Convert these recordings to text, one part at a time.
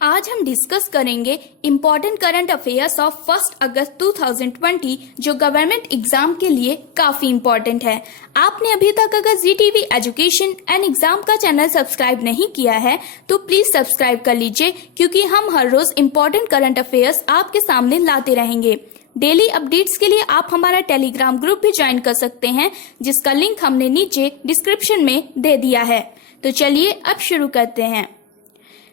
आज हम डिस्कस करेंगे इम्पोर्टेंट करंट अफेयर्स ऑफ 1 अगस्त 2020 जो गवर्नमेंट एग्जाम के लिए काफी इम्पोर्टेंट है। आपने अभी तक अगर ZTV एजुकेशन एंड एग्जाम का चैनल सब्सक्राइब नहीं किया है तो प्लीज सब्सक्राइब कर लीजिए, क्योंकि हम हर रोज इम्पोर्टेंट करंट अफेयर्स आपके सामने लाते रहेंगे। डेली अपडेट्स के लिए आप हमारा टेलीग्राम ग्रुप भी ज्वाइन कर सकते हैं, जिसका लिंक हमने नीचे डिस्क्रिप्शन में दे दिया है। तो चलिए अब शुरू करते हैं।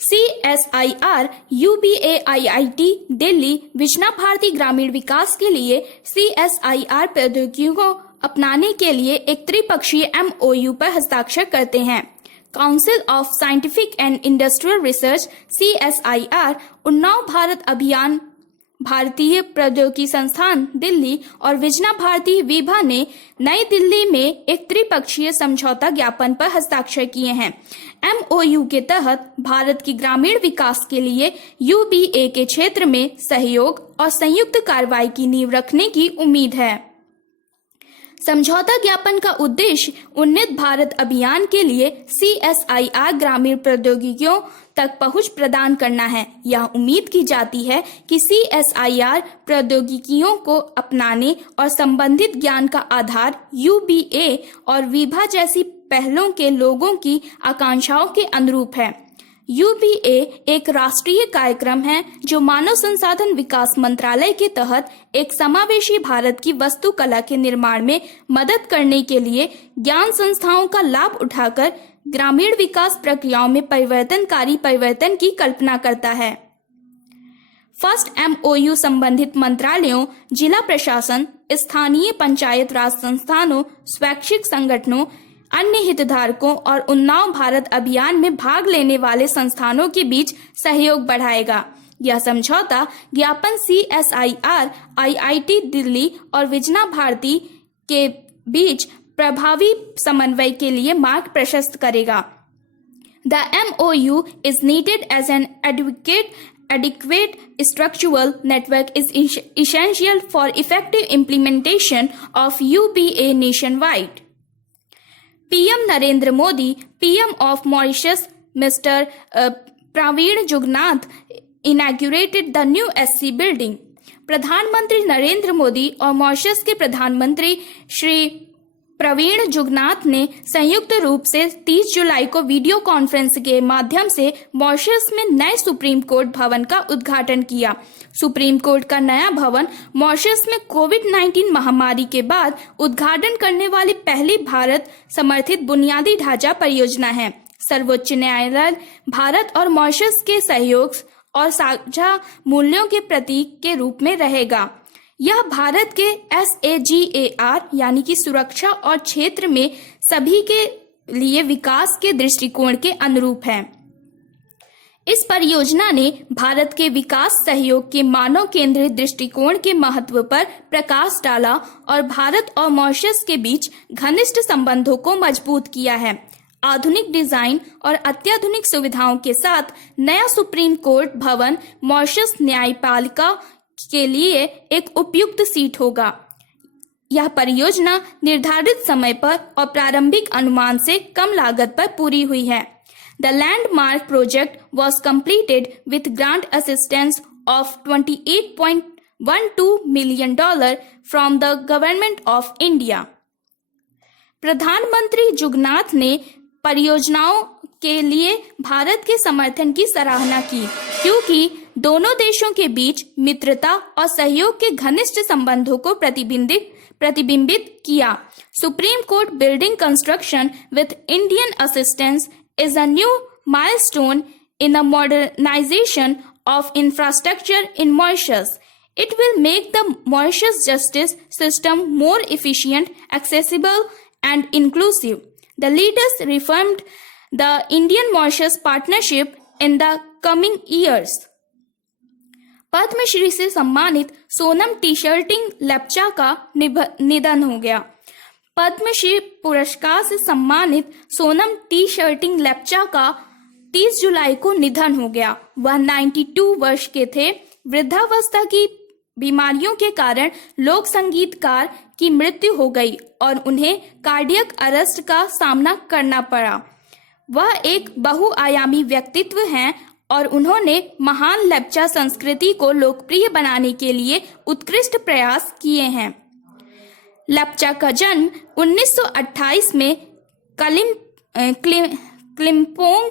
CSIR UBAIIT दिल्ली विजना भारती ग्रामीण विकास के लिए CSIR प्रौद्योगिकियों को अपनाने के लिए एक त्रिपक्षीय MOU पर हस्ताक्षर करते हैं। Council of scientific and industrial research CSIR Unnao Bharat अभियान, भारतीय प्रौद्योगिकी संस्थान दिल्ली और विजना भारती विभा ने नई दिल्ली में एक त्रिपक्षीय समझौता ज्ञापन पर हस्ताक्षर किए हैं। MOU के तहत भारत की ग्रामीण विकास के लिए UBA के क्षेत्र में सहयोग और संयुक्त कार्रवाई की नींव रखने की उम्मीद है। समझौता ज्ञापन का उद्देश्य उन्नत भारत अभियान के लिए CSIR ग्रामीण प्रौद्योगिकियों तक पहुंच प्रदान करना है। यह उम्मीद की जाती है कि CSIR प्रौद्योगिकियों को अपनाने और संबंधित ज्ञान का आधार UBA और विभा जैसी पहलों के लोगों की आकांक्षाओं के अनुरूप है। UBA एक राष्ट्रीय कार्यक्रम है जो मानव संसाधन विकास मंत्रालय के तहत एक समावेशी भारत की वास्तुकला के निर्माण में मदद करने के लिए ज्ञान संस्थाओं का लाभ उठाकर ग्रामीण विकास प्रक्रियाओं में परिवर्तनकारी परिवर्तन की कल्पना करता है। फर्स्ट MOU संबंधित मंत्रालयों, जिला प्रशासन, स्थानीय पंचायत राज संस्थानों, स्वैच्छिक संगठनों, अन्य हितधारकों और उन्नाव भारत अभियान में भाग लेने वाले संस्थानों के बीच सहयोग बढ़ाएगा। यह समझौता ज्ञापन CSIR IIT दिल्ली और विजना भारती के बीच प्रभावी समन्वय के लिए मार्ग प्रशस्त करेगा। The MOU is needed as an adequate structural network is essential for effective implementation of UBA nationwide. PM Narendra Modi, PM of Mauritius, Mr. Praveen Jugnauth inaugurated the new SC building. प्रधानमंत्री नरेंद्र मोदी और मॉरिशस के प्रधानमंत्री श्री प्रवीण जुगनाथ ने संयुक्त रूप से 30 जुलाई को वीडियो कॉन्फ्रेंस के माध्यम से मॉरिशस में नए सुप्रीम कोर्ट भवन का उद्घाटन किया। सुप्रीम कोर्ट का नया भवन मॉरिशस में कोविड-19 महामारी के बाद उद्घाटन करने वाली पहली भारत समर्थित बुनियादी ढांचा परियोजना है। सर्वोच्च न्यायालय भारत और मॉरिशस के सहयोग और साझा मूल्यों के प्रतीक के रूप में रहेगा। यह भारत के SAGAR यानी कि सुरक्षा और क्षेत्र में सभी के लिए विकास के दृष्टिकोण के अनुरूप है। इस परियोजना ने भारत के विकास सहयोग के मानव केंद्रित दृष्टिकोण के महत्व पर प्रकाश डाला और भारत और मॉरिशस के बीच घनिष्ठ संबंधों को मजबूत किया है। आधुनिक डिजाइन और अत्याधुनिक सुविधाओं के साथ नया सुप्रीम कोर्ट भवन मॉरिशस न्यायपालिका के लिए एक उपयुक्त सीट होगा। यह परियोजना निर्धारित समय पर और प्रारंभिक अनुमान से कम लागत पर पूरी हुई है। The landmark project was completed with grant assistance of $28.12 million from the government of India. प्रधानमंत्री जुगनाथ ने परियोजनाओं के लिए भारत के समर्थन की सराहना की, क्योंकि दोनों देशों के बीच मित्रता और सहयोग के घनिष्ठ संबंधों को प्रतिबिंबित किया। Supreme court building construction with Indian assistance is a new milestone in the modernization of infrastructure in Mauritius. It will make the Mauritius justice system more efficient, accessible, and inclusive. The leaders reaffirmed the Indian-Mauritius partnership in the coming years. Padma Shri से सम्मानित Sonam T-shirting Lepcha का निधन हो गया। पद्मश्री पुरस्कार से सम्मानित Sonam T-shirting Lepcha का 30 जुलाई को निधन हो गया। वह 92 वर्ष के थे। वृद्धावस्था की बीमारियों के कारण लोक संगीतकार की मृत्यु हो गई और उन्हें कार्डियक अरेस्ट का सामना करना पड़ा। वह एक बहुआयामी व्यक्तित्व हैं और उन्होंने महान लेप्चा संस्कृति को लोकप्रिय बनाने के लिए उत्कृष्ट प्रयास किए हैं। लेप्चा का जन्म 1928 में क्लिम्पोंग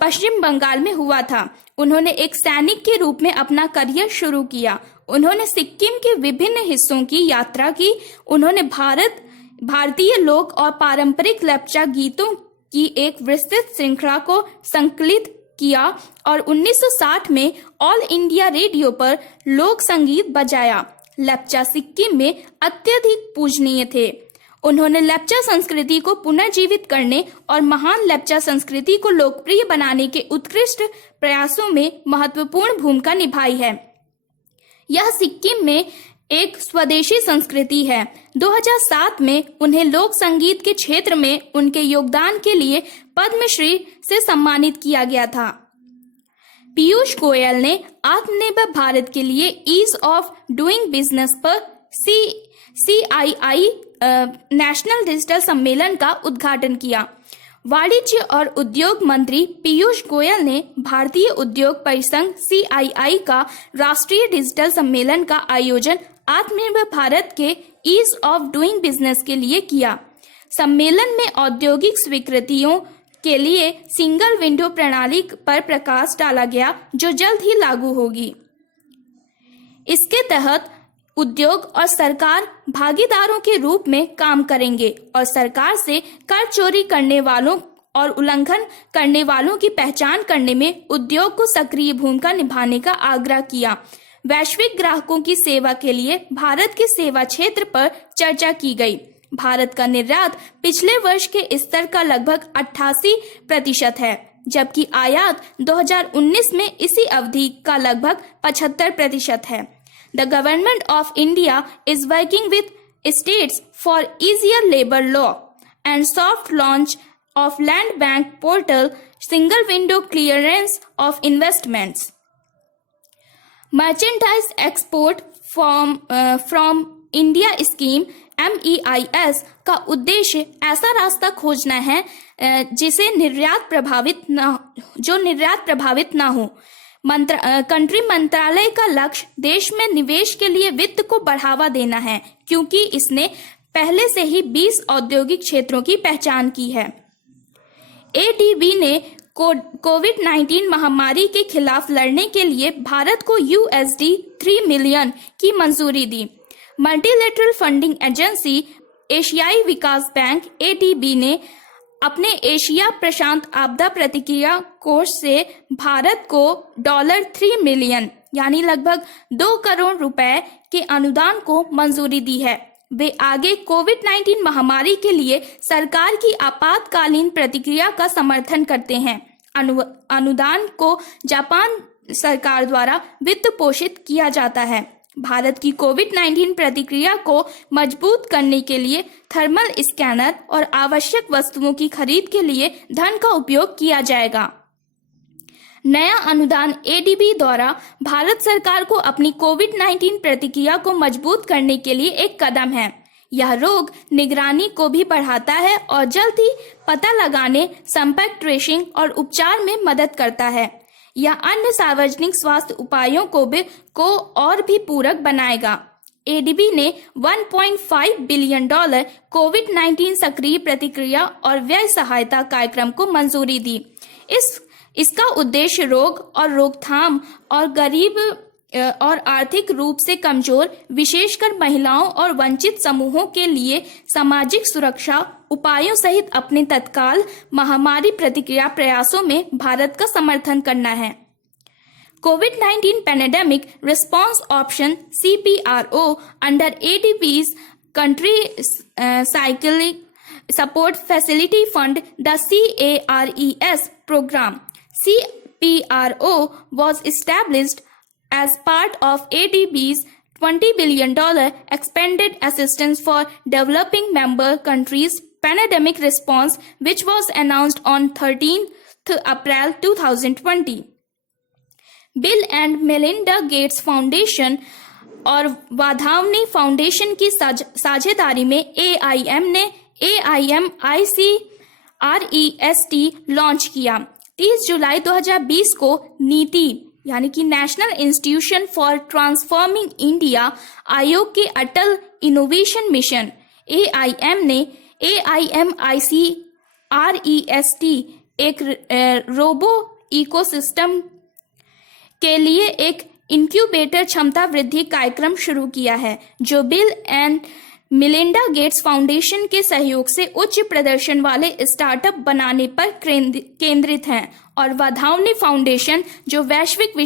पश्चिम बंगाल में हुआ था। उन्होंने एक सैनिक के रूप में अपना करियर शुरू किया। उन्होंने सिक्किम के विभिन्न हिस्सों की यात्रा की। उन्होंने भारतीय लोक और पारंपरिक लेप्चा गीतों की एक विस्तृत श्रृंखला को संकलित किया और 1960 में ऑल इंडिया रेडियो पर लोक संगीत बजाया। लेप्चा सिक्किम में अत्यधिक पूजनीय थे। उन्होंने लेप्चा संस्कृति को पुनर्जीवित करने और महान लेप्चा संस्कृति को लोकप्रिय बनाने के उत्कृष्ट प्रयासों में महत्वपूर्ण भूमिका निभाई है। यह सिक्किम में एक स्वदेशी संस्कृति है। 2007 में उन्हें लोक संगीत के क्षेत्र में उनके योगदान के लिए पद्मश्री से सम्मानित किया गया था। पीयूष गोयल ने आत्मनिर्भर भारत के लिए ईज ऑफ डूइंग बिजनेस पर CII नेशनल डिजिटल सम्मेलन का उद्घाटन किया। वाणिज्य और उद्योग मंत्री पीयूष गोयल ने भारतीय उद्योग परिसंघ CII का राष्ट्रीय डिजिटल सम्मेलन का आयोजन आत्मनिर्भर भारत के ईज ऑफ डूइंग बिजनेस के लिए किया। सम्मेलन में औद्योगिक स्वीकृतियों के लिए सिंगल विंडो प्रणाली पर प्रकाश डाला गया, जो जल्द ही लागू होगी। इसके तहत उद्योग और सरकार भागीदारों के रूप में काम करेंगे और सरकार से कर चोरी करने वालों और उल्लंघन करने वालों की पहचान करने में उद्योग को सक्रिय भूमिका निभाने का आग्रह किया। वैश्विक ग्राहकों की सेवा के लिए भारत के सेवा क्षेत्र पर चर्चा की गई। भारत का निर्यात पिछले वर्ष के स्तर का लगभग 88% है, जबकि आयात 2019 में इसी अवधि का लगभग 75% है। The government of India is working with states for easier labor law and soft launch of Land Bank portal, single window clearance of investments. Merchandise export from India scheme MEIS का उद्देश्य ऐसा रास्ता खोजना है जो निर्यात प्रभावित न हो। कंट्री मंत्रालय का लक्ष्य देश में निवेश के लिए वित्त को बढ़ावा देना है, क्योंकि इसने पहले से ही 20 औद्योगिक क्षेत्रों की पहचान की है। ADB ने कोविड-19 महामारी के खिलाफ लड़ने के लिए भारत को $3 मिलियन की मंजूरी दी। मल्टीलेटरल फंडिंग एजेंसी एशियाई विकास बैंक ADB ने अपने एशिया प्रशांत आपदा प्रतिक्रिया कोष से भारत को $3 मिलियन यानी लगभग 2 करोड़ रुपए के अनुदान को मंजूरी दी है। वे आगे कोविड-19 महामारी के लिए सरकार की आपातकालीन प्रतिक्रिया का समर्थन करते हैं। अनुदान को जापान सरकार द्वारा वित्त पोषित किया जाता है। भारत की कोविड-19 प्रतिक्रिया को मजबूत करने के लिए थर्मल स्कैनर और आवश्यक वस्तुओं की खरीद के लिए धन का उपयोग किया जाएगा। नया अनुदान ADB द्वारा भारत सरकार को अपनी कोविड-19 प्रतिक्रिया को मजबूत करने के लिए एक कदम है। यह रोग निगरानी को भी बढ़ाता है और जल्द ही पता लगाने, संपर्क ट्रेसिंग और उपचार में मदद करता है। यह अन्य सार्वजनिक स्वास्थ्य उपायों को और भी पूरक बनाएगा। ADB ने $1.5 बिलियन कोविड-19 सक्रिय प्रतिक्रिया और व्यय सहायता कार्यक्रम को मंजूरी दी। इसका उद्देश्य रोग और रोकथाम और गरीब और आर्थिक रूप से कमजोर, विशेषकर महिलाओं और वंचित समूहों के लिए सामाजिक सुरक्षा उपायों सहित अपने तत्काल महामारी प्रतिक्रिया प्रयासों में भारत का समर्थन करना है। COVID-19 Pandemic Response Option CPRO under ADB's Country Cyclic Support Facility Fund, the CARES program. CPRO was established as part of ADB's $20 billion expanded assistance for developing member countries pandemic response, which was announced on 13th April 2020. Bill and Melinda Gates foundation और वाधावनी foundation की साझेदारी में AIM ने AIMICREST launch किया। 30 जुलाई 2020 को नीति यानी कि national institution for transforming India आयोग के अटल इनोवेशन मिशन AIM ने AIMICREST एक रोबो इकोसिस्टम के लिए एक इंक्यूबेटर क्षमता वृद्धि कार्यक्रम शुरू किया है, जो bill and Melinda Gates foundation के सहयोग से उच्च प्रदर्शन वाले स्टार्टअप बनाने पर केंद्रित है, और वाधावनी फाउंडेशन जो वैश्विक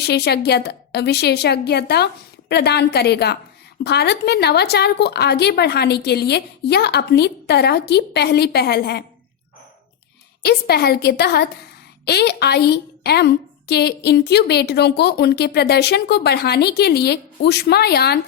विशेषज्ञता प्रदान करेगा। भारत में नवाचार को आगे बढ़ाने के लिए यह अपनी तरह की पहली पहल है। इस पहल के तहत AIM के इंक्यूबेटरों को उनके प्रदर्शन को बढ़ाने के लिए ऊष्मायन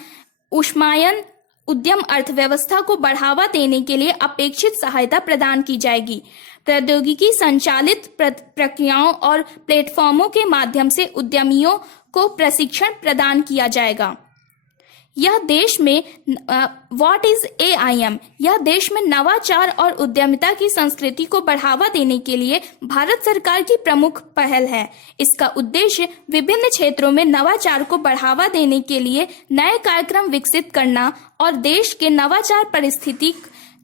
उद्यम अर्थव्यवस्था को बढ़ावा देने के लिए अपेक्षित सहायता प्रदान की जाएगी। प्रौद्योगिकी संचालित प्रक्रियाओं और प्लेटफॉर्मों के माध्यम से उद्यमियों को प्रशिक्षण प्रदान किया जाएगा। यह देश में व्हाट इज AIM? यह देश में नवाचार और उद्यमिता की संस्कृति को बढ़ावा देने के लिए भारत सरकार की प्रमुख पहल है। इसका उद्देश्य विभिन्न क्षेत्रों में नवाचार को बढ़ावा देने के लिए नए कार्यक्रम विकसित करना और देश के नवाचार पारिस्थितिक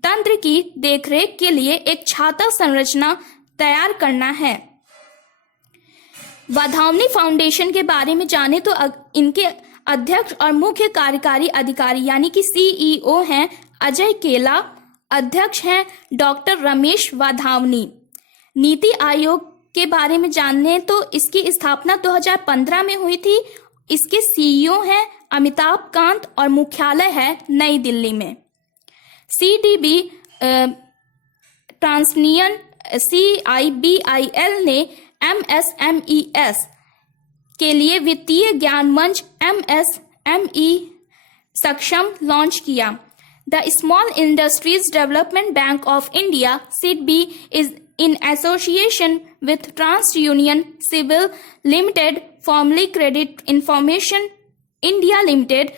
तंत्र की देखरेख के लिए एक छाता संरचना तैयार करना है। वाधावनी फाउंडेशन के बारे में जाने तो इनके अध्यक्ष और मुख्य कार्यकारी अधिकारी यानी कि CEO हैं अजय केला, अध्यक्ष हैं डॉक्टर रमेश वाधावनी। नीति आयोग के बारे में जानने तो इसकी स्थापना 2015 में हुई थी। इसके CEO हैं अमिताभ कांत और मुख्यालय है नई दिल्ली में। CDB ट्रांसनियन CIBIL ने MSMES के लिए वित्तीय ज्ञान मंच MSME सक्षम लॉन्च किया। The small industries development bank of India SIDBI is in association with TransUnion Civil Limited, formerly Credit Information India Limited,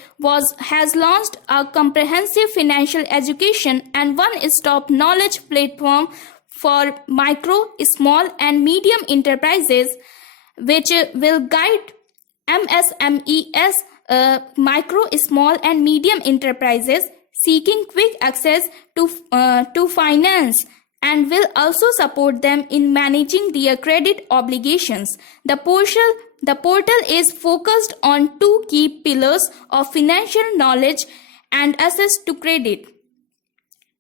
has launched a comprehensive financial education and one-stop knowledge platform for micro, small and medium enterprises, which will guide MSMES micro, small and medium enterprises seeking quick access to finance, and will also support them in managing their credit obligations. The portal is focused on two key pillars of financial knowledge and access to credit.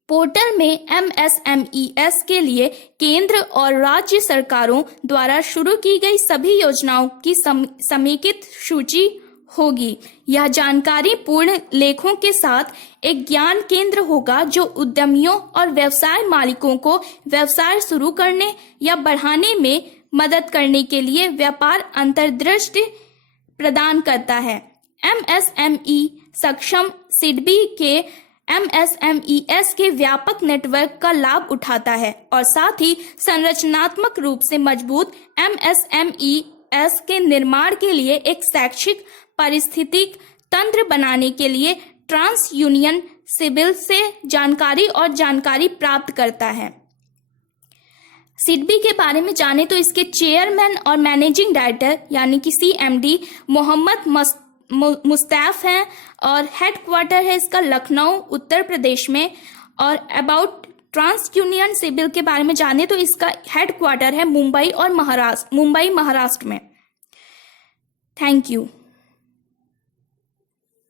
Portal में MSMES के लिए केंद्र और राज्य सरकारों द्वारा शुरू की गई सभी योजनाओं की समेकित सूची होगी। यह जानकारी पूर्ण लेखों के साथ एक ज्ञान केंद्र होगा जो उद्यमियों और व्यवसाय मालिकों को व्यवसाय शुरू करने या बढ़ाने में मदद करने के लिए व्यापार अंतर्दृष्टि प्रदान करता है। MSME सक्षम SIDBI के MSMES के व्यापक नेटवर्क का लाभ उठाता है और साथ ही संरचनात्मक रूप से मजबूत MSMES के निर्माण के लिए एक शैक्षिक पारिस्थितिक तंत्र बनाने के लिए ट्रांस यूनियन सिविल से जानकारी प्राप्त करता है। SIDBI के बारे में जाने तो इसके चेयरमैन और मैनेजिंग डायरेक्टर यानी कि CMD मोहम्मद मुस्तैफ हैं और हेडक्वार्टर है इसका लखनऊ उत्तर प्रदेश में। और अबाउट ट्रांस यूनियन सिविल के बारे में जाने तो इसका हेडक्वार्टर है मुंबई महाराष्ट्र में। Thank you.